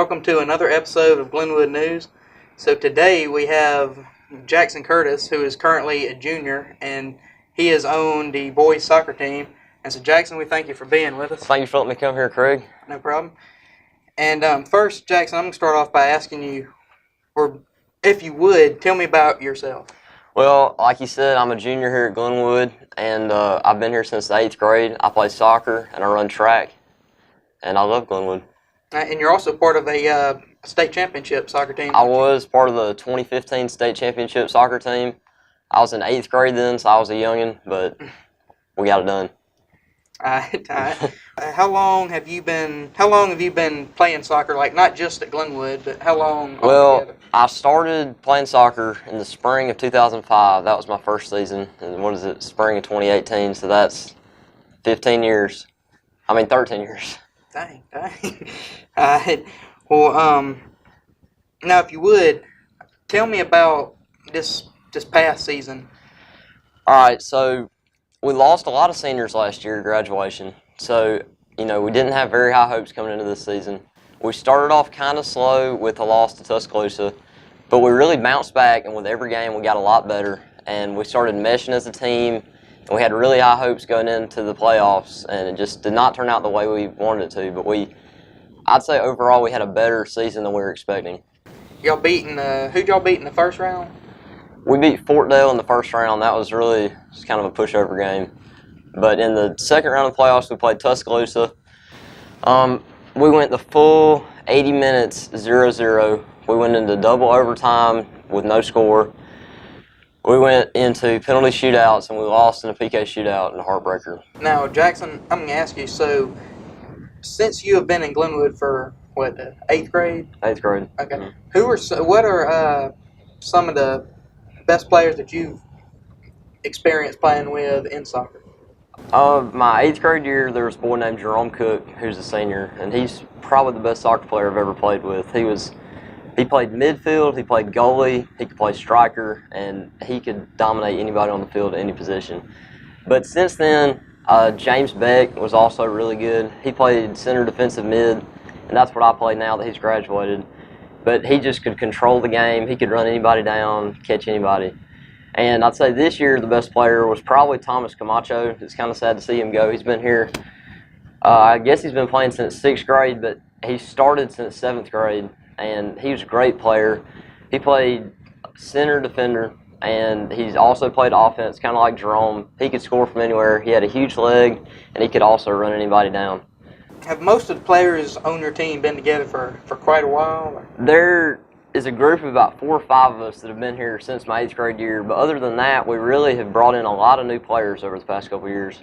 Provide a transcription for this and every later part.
welcome to another episode of Glenwood News. So today we have Jackson Curtis, who is currently a junior, and he has owned the boys soccer team. And so Jackson, we thank you for being with us. Thank you for letting me come here, Craig. No problem. And first, Jackson, I'm going to start off by asking you, or if you would, tell me about yourself. Well, like you said, I'm a junior here at Glenwood, and I've been here since the 8th grade. I play soccer, and I run track, and I love Glenwood. And you're also part of a state championship soccer team. I was part of the 2015 state championship soccer team. I was in 8th grade then, so I was a youngin', but we got it done. How long have you been playing soccer? Like not just at Glenwood, but how long? Well, I started playing soccer in the spring of 2005. That was my first season. And spring of 2018. So that's 13 years. Dang. Well, now if you would, tell me about this past season. All right, so we lost a lot of seniors last year at graduation. So, we didn't have very high hopes coming into this season. We started off kind of slow with a loss to Tuscaloosa, but we really bounced back, and with every game we got a lot better. And we started meshing as a team, and we had really high hopes going into the playoffs, and it just did not turn out the way we wanted it to. But I'd say overall we had a better season than we were expecting. Who'd y'all beat in the first round? We beat Fortdale in the first round. That was really just kind of a pushover game. But in the second round of the playoffs, we played Tuscaloosa. We went the full 80 minutes, 0-0. We went into double overtime with no score. We went into penalty shootouts, and we lost in a PK shootout in a heartbreaker. Now, Jackson, I'm going to ask you, so since you have been in Glenwood for, 8th grade? 8th grade. Okay. Mm-hmm. What are some of the best players that you've experienced playing with in soccer? My 8th grade year, there was a boy named Jerome Cook, who's a senior, and he's probably the best soccer player I've ever played with. He played midfield, he played goalie, he could play striker, and he could dominate anybody on the field at any position. But since then, James Beck was also really good. He played center defensive mid, and that's what I play now that he's graduated. But he just could control the game. He could run anybody down, catch anybody. And I'd say this year the best player was probably Thomas Camacho. It's kind of sad to see him go. He's been here, I guess he's been playing since 6th grade, but he started since 7th grade, and he was a great player. He played center defender, and he's also played offense, kind of like Jerome. He could score from anywhere. He had a huge leg, and he could also run anybody down. Have most of the players on your team been together for quite a while? Or? There is a group of about 4 or 5 of us that have been here since my 8th grade year, but other than that, we really have brought in a lot of new players over the past couple of years.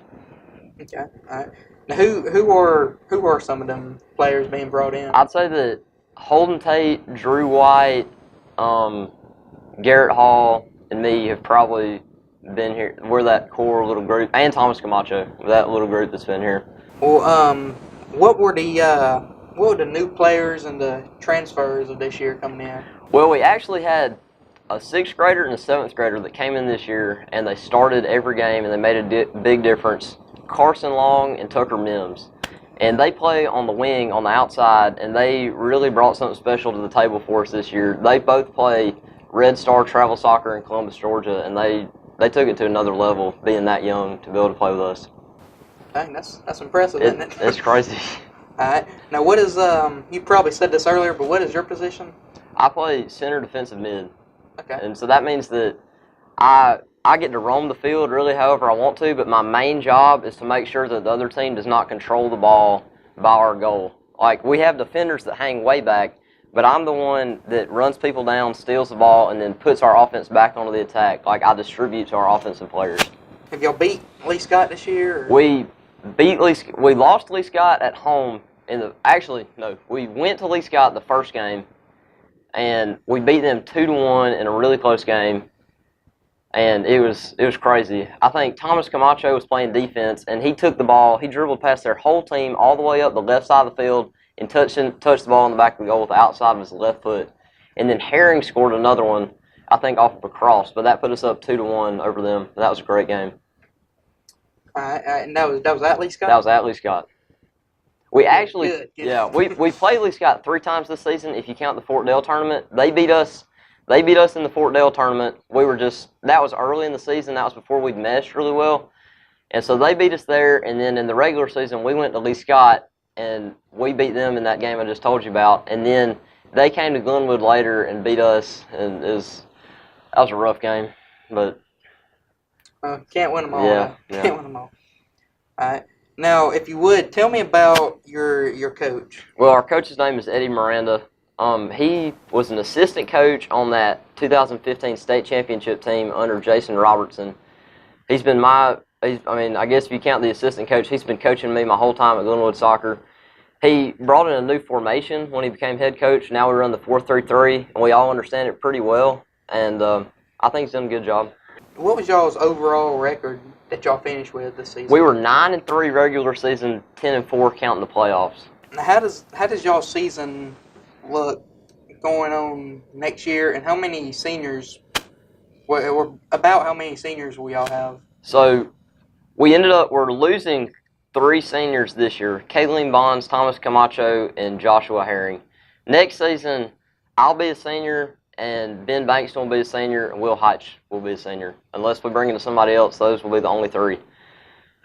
Okay, all right. Now, who are some of them players being brought in? I'd say that Holden Tate, Drew White, Garrett Hall, and me have probably been here. We're that core little group, and Thomas Camacho, that little group that's been here. Well, what were the new players and the transfers of this year coming in? Well, we actually had a 6th grader and a 7th grader that came in this year, and they started every game, and they made a big difference. Carson Long and Tucker Mims. And they play on the wing, on the outside, and they really brought something special to the table for us this year. They both play Red Star Travel Soccer in Columbus, Georgia, and they took it to another level, being that young, to be able to play with us. Dang, that's impressive, isn't it? It's crazy. All right. Now, what is, you probably said this earlier, but what is your position? I play center defensive mid. Okay. And so that means that I get to roam the field really however I want to, but my main job is to make sure that the other team does not control the ball by our goal. Like, we have defenders that hang way back, but I'm the one that runs people down, steals the ball, and then puts our offense back onto the attack. Like, I distribute to our offensive players. Have y'all beat Lee Scott this year? Or? We lost Lee Scott at home we went to Lee Scott the first game, and we beat them 2-1 in a really close game. And it was crazy. I think Thomas Camacho was playing defense, and he took the ball. He dribbled past their whole team all the way up the left side of the field and touched the ball in the back of the goal with the outside of his left foot. And then Herring scored another one, I think off of a cross, but that put us up 2-1 over them. That was a great game. And that was at Lee Scott? That was at Lee Scott. We actually, Good. yeah, we played Lee Scott 3 times this season. If you count the Fort Dale tournament, they beat us. They beat us in the Fort Dale tournament. That was early in the season. That was before we'd meshed really well. And so they beat us there. And then in the regular season, we went to Lee Scott and we beat them in that game I just told you about. And then they came to Glenwood later and beat us. And that was a rough game. But can't win them all. Yeah, Can't win them all. All right. Now, if you would, tell me about your coach. Well, our coach's name is Eddie Miranda. He was an assistant coach on that 2015 state championship team under Jason Robertson. He's been I guess if you count the assistant coach, he's been coaching me my whole time at Glenwood Soccer. He brought in a new formation when he became head coach. Now we run the 4-3-3, and we all understand it pretty well. And I think he's done a good job. What was y'all's overall record that y'all finished with this season? We were 9-3 regular season, 10-4 counting the playoffs. Now, how does y'all's season look going on next year, and how many seniors? About how many seniors will y'all have? So we're losing 3 seniors this year: Kayleen Bonds, Thomas Camacho, and Joshua Herring. Next season, I'll be a senior. And Ben Bankston will be a senior, and Will Hitch will be a senior. Unless we bring in somebody else, those will be the only 3.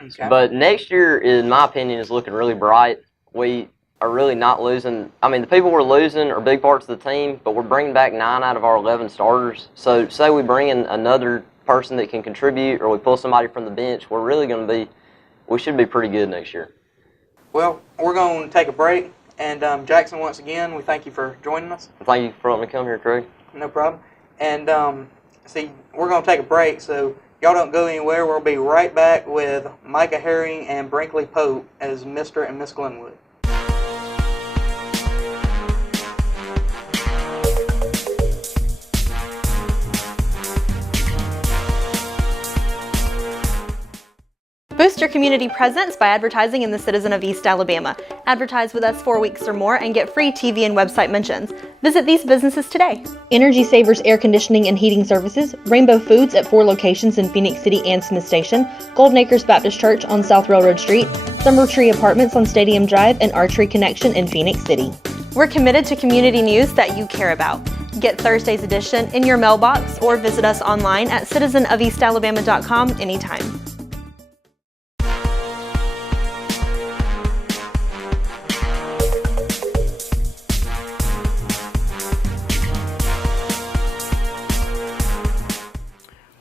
Okay. But next year, in my opinion, is looking really bright. We are really not losing. I mean, the people we're losing are big parts of the team, but we're bringing back 9 out of our 11 starters. So say we bring in another person that can contribute, or we pull somebody from the bench, we should be pretty good next year. Well, we're going to take a break. And Jackson, once again, we thank you for joining us. Thank you for letting me come here, Craig. No problem. And we're going to take a break, so y'all don't go anywhere. We'll be right back with Micah Herring and Brinkley Pope as Mr. and Miss Glenwood. Boost your community presence by advertising in the Citizen of East Alabama. Advertise with us 4 weeks or more and get free TV and website mentions. Visit these businesses today. Energy Savers Air Conditioning and Heating Services, Rainbow Foods at 4 locations in Phoenix City and Smith Station, Golden Acres Baptist Church on South Railroad Street, Summer Tree Apartments on Stadium Drive, and Archery Connection in Phoenix City. We're committed to community news that you care about. Get Thursday's edition in your mailbox or visit us online at citizenofeastalabama.com anytime.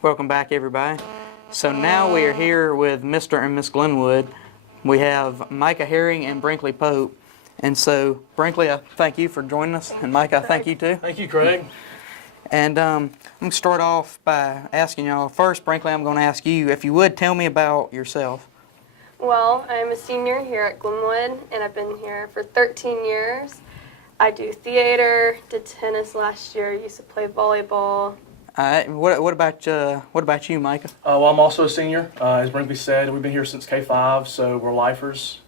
Welcome back, everybody. So now we are here with Mr. and Miss Glenwood. We have Micah Herring and Brinkley Pope. And so, Brinkley, I thank you for joining us, and Micah, I thank you too. Thank you, Craig. And I'm going to start off by asking y'all. First, Brinkley, I'm going to ask you, if you would, tell me about yourself. Well, I'm a senior here at Glenwood, and I've been here for 13 years. I do theater, did tennis last year, used to play volleyball. What about you, Micah? Well, I'm also a senior. As Brinkley said, we've been here since K-5, so we're lifers.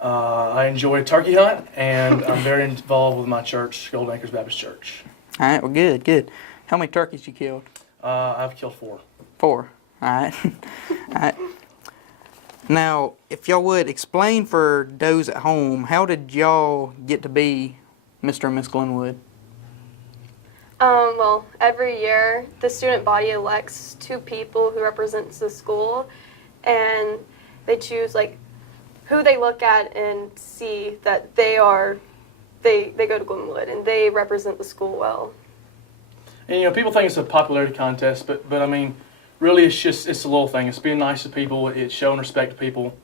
I enjoy turkey hunt, and I'm very involved with my church, Golden Acres Baptist Church. All right, well, good. How many turkeys you killed? I've killed 4. 4. All right. All right. Now, if y'all would, explain for those at home, how did y'all get to be Mr. and Miss Glenwood? Well, every year the student body elects 2 people who represents the school, and they choose who they look at and see that they go to Glenwood and they represent the school well. And people think it's a popularity contest, but I mean, really it's a little thing. It's being nice to people, it's showing respect to people,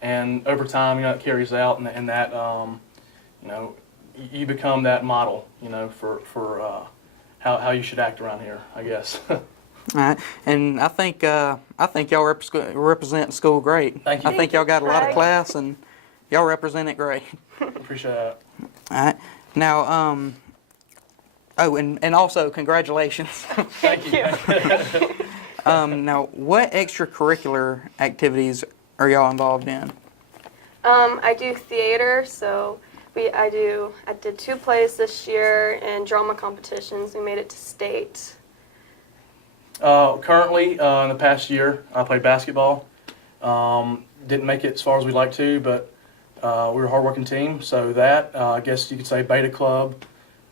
and over time, it carries out, and that you become that model, for how you should act around here, I guess. All right, and I think y'all represent school great. Thank you. I think y'all got a lot of class, and y'all represent it great. Appreciate that. All right, now and also congratulations. Thank you. Now, what extracurricular activities are y'all involved in? I do theater, so I did 2 plays this year, and drama competitions. We made it to state. Currently, in the past year, I played basketball. didn't make it as far as we'd like to, but we were a hardworking team. So that, I guess you could say Beta Club,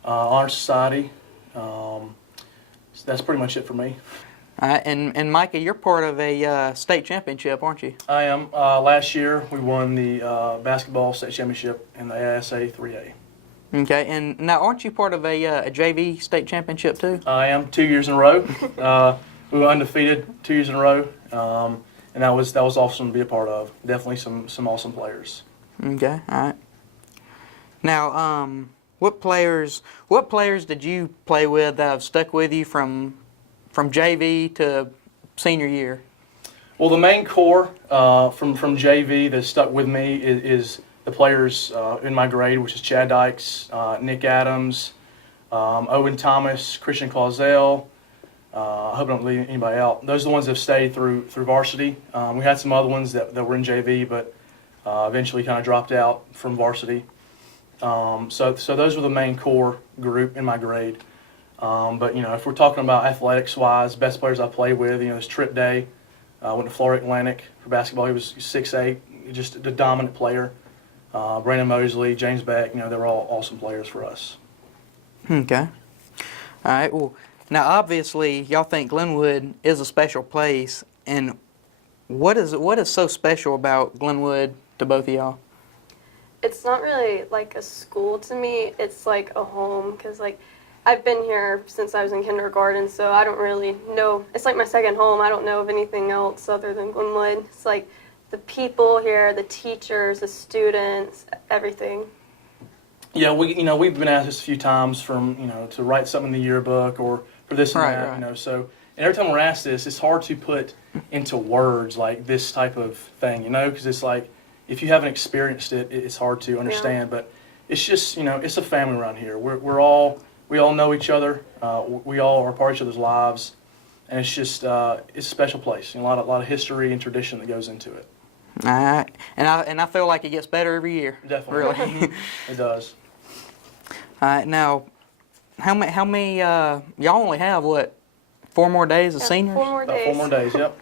Honor Society. So that's pretty much it for me. And Micah, you're part of a state championship, aren't you? I am. Last year we won the basketball state championship in the ASA 3A. Okay, and now aren't you part of a JV state championship too? I am, 2 years in a row. We were undefeated 2 years in a row, and that was awesome to be a part of. Definitely some awesome players. Okay, all right. Now, what players did you play with that have stuck with you from JV to senior year? Well, the main core from JV that stuck with me is the players in my grade, which is Chad Dykes, Nick Adams, Owen Thomas, Christian Clausel. I hope I don't leave anybody out. Those are the ones that have stayed through varsity. We had some other ones that were in JV, but eventually kind of dropped out from varsity. So those were the main core group in my grade. But if we're talking about athletics-wise, best players I played with, there's Trip Day. Went to Florida Atlantic for basketball. He was 6'8", just a dominant player. Brandon Mosley, James Beck, they were all awesome players for us. Okay. All right. Well, now obviously y'all think Glenwood is a special place, and what is so special about Glenwood to both of y'all? It's not really like a school to me. It's like a home, because I've been here since I was in kindergarten, so I don't really know. It's like my second home. I don't know of anything else other than Glenwood. It's like the people here, the teachers, the students, everything. Yeah, we've been asked this a few times to write something in the yearbook or for this and that, Right. So, and every time we're asked this, it's hard to put into words like this type of thing, because it's like if you haven't experienced it, it's hard to understand. Yeah. But it's just, it's a family around here. We all know each other. We all are part of each other's lives, and it's just it's a special place. A lot of history and tradition that goes into it. All right, and I feel like it gets better every year. Definitely, really, it does. All right, now how many y'all only have 4 more days of seniors? 4 more days. About 4 more days. Yep.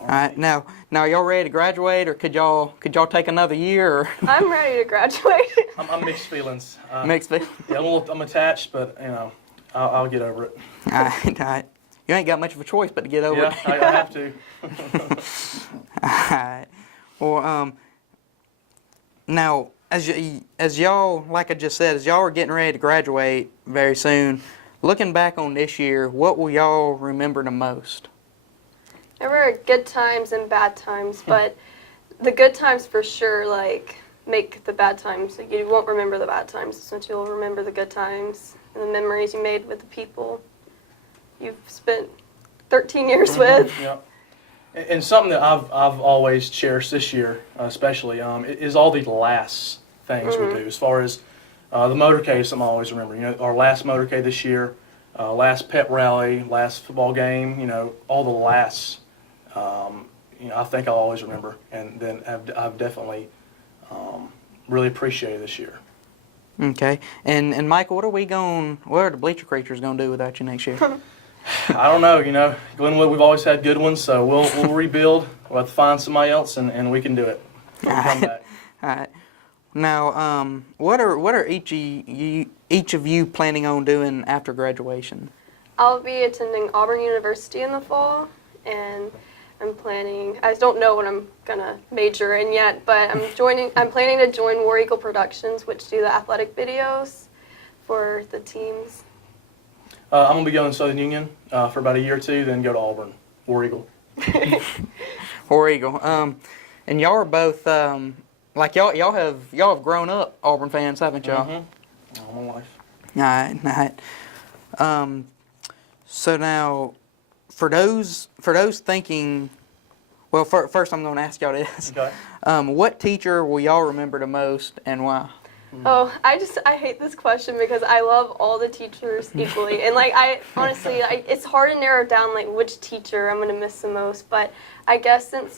All right, now y'all ready to graduate, or could y'all take another year? Or? I'm ready to graduate. I'm mixed feelings. Mixed feelings. Yeah, I'm attached, but I'll get over it. All right. You ain't got much of a choice but to get over it. Yeah, I have to. All right. Well, now as y'all, like I just said, as y'all are getting ready to graduate very soon, looking back on this year, what will y'all remember the most? There were good times and bad times, but the good times for sure, make the bad times. You won't remember the bad times, since you'll remember the good times and the memories you made with the people you've spent 13 years with. Yeah. And something that I've always cherished this year, especially, is all the last things we do. As far as the motorcade, something I always remember. Our last motorcade this year, last pep rally, last football game. All the lasts. I think I'll always remember, and then I've definitely really appreciated this year. Okay, and Michael, what are the Bleacher Creatures gonna do without you next year? I don't know. Glenwood, we've always had good ones, so we'll rebuild. We'll have to find somebody else, and we can do it. We'll come back. All right. Now, what are each of you planning on doing after graduation? I'll be attending Auburn University in the fall, and I'm planning. I don't know what I'm gonna major in yet, but I'm planning to join War Eagle Productions, which do the athletic videos for the teams. I'm going to be going to Southern Union for about a year or two, then go to Auburn, War Eagle. War Eagle. And y'all are both, y'all have grown up Auburn fans, haven't y'all? Mm-hmm. All my life. All right. So now, for those thinking, well, first I'm going to ask y'all this. Okay. What teacher will y'all remember the most, and why? Oh, I hate this question because I love all the teachers equally, and it's hard to narrow down which teacher I'm gonna miss the most. But I guess since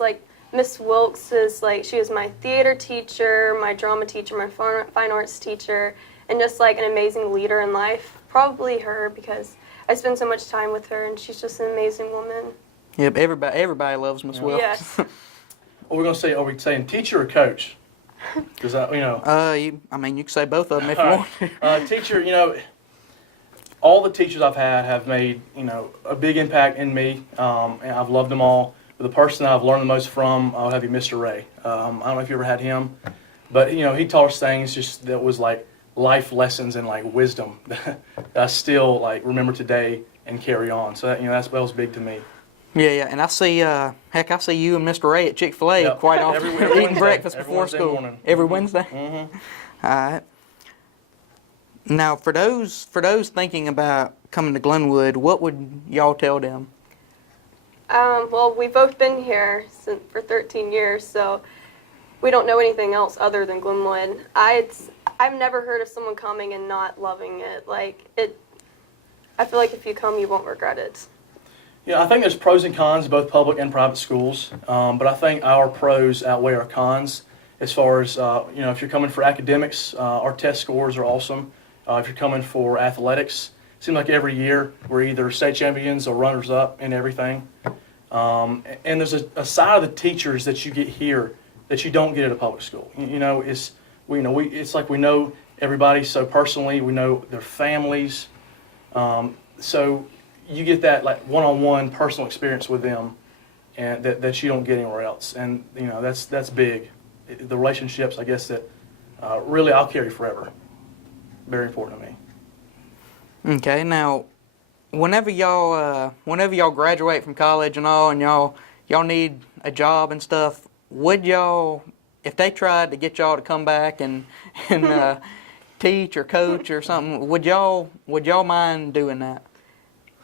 Miss Wilkes is she was my theater teacher, my drama teacher, my fine arts teacher, and just an amazing leader in life, probably her, because I spend so much time with her, and she's just an amazing woman. Yep, everybody loves Miss Wilkes. Yes. What we're gonna say? Are we saying teacher or coach? Because you know. I mean, you can say both of them if you want. Teacher, you know, all the teachers I've had have made, you know, a big impact in me, and I've loved them all. But the person I've learned the most from, I'll have you, Mr. Ray. I don't know if you ever had him, but you know, he taught us things just that was like life lessons and like wisdom that I still like remember today and carry on. So that, you know, that was big to me. Yeah, and I see, heck, I see you and Mr. Ray at Chick-fil-A Yep. quite often, Every eating Wednesday. breakfast Every before Wednesday school. morning. Every Wednesday? Mm-hmm. All right. Now, for those thinking about coming to Glenwood, what would y'all tell them? Well, we've both been here for 13 years, so we don't know anything else other than Glenwood. I've never heard of someone coming and not loving it. I feel like if you come, you won't regret it. Yeah, I think there's pros and cons, both public and private schools. But I think our pros outweigh our cons as far as, you know, if you're coming for academics, our test scores are awesome. If you're coming for athletics, it seems like every year we're either state champions or runners-up in everything. And there's a side of the teachers that you get here that you don't get at a public school. You know, it's like we know everybody so personally. We know their families. So you get that like one-on-one personal experience with them, and that you don't get anywhere else. And you know, that's big. The relationships, I guess, that really I'll carry forever. Very important to me. Okay, now, whenever y'all graduate from college and all, and y'all need a job and stuff, would y'all, if they tried to get y'all to come back and teach or coach or something, would y'all mind doing that?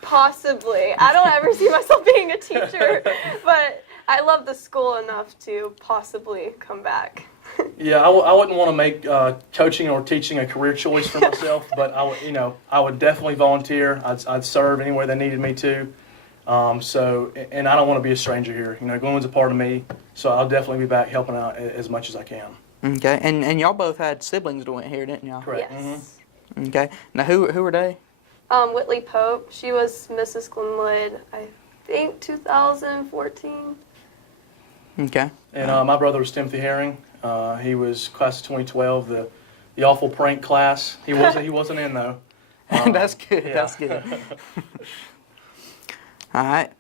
Possibly. I don't ever see myself being a teacher, but I love the school enough to possibly come back. Yeah, I wouldn't want to make coaching or teaching a career choice for myself, but I would definitely volunteer. I'd serve anywhere they needed me to. And I don't want to be a stranger here. You know, Glenwood's a part of me, so I'll definitely be back helping out as much as I can. Okay, and y'all both had siblings that went here, didn't y'all? Correct. Yes. Mm-hmm. Okay, now who are they? Whitley Pope. She was Mrs. Glenwood, I think 2014. Okay. And my brother was Timothy Herring. He was class of 2012, the awful prank class. He wasn't in though. That's good. Yeah. That's good. All right.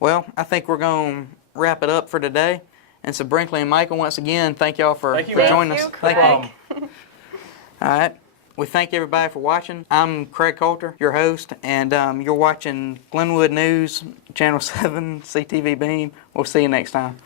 Well, I think we're going to wrap it up for today. And so Brinkley and Michael, once again, thank y'all for joining us. Thank you. All right. We thank everybody for watching. I'm Craig Coulter, your host, and you're watching Glenwood News, Channel 7, CTV Beam. We'll see you next time.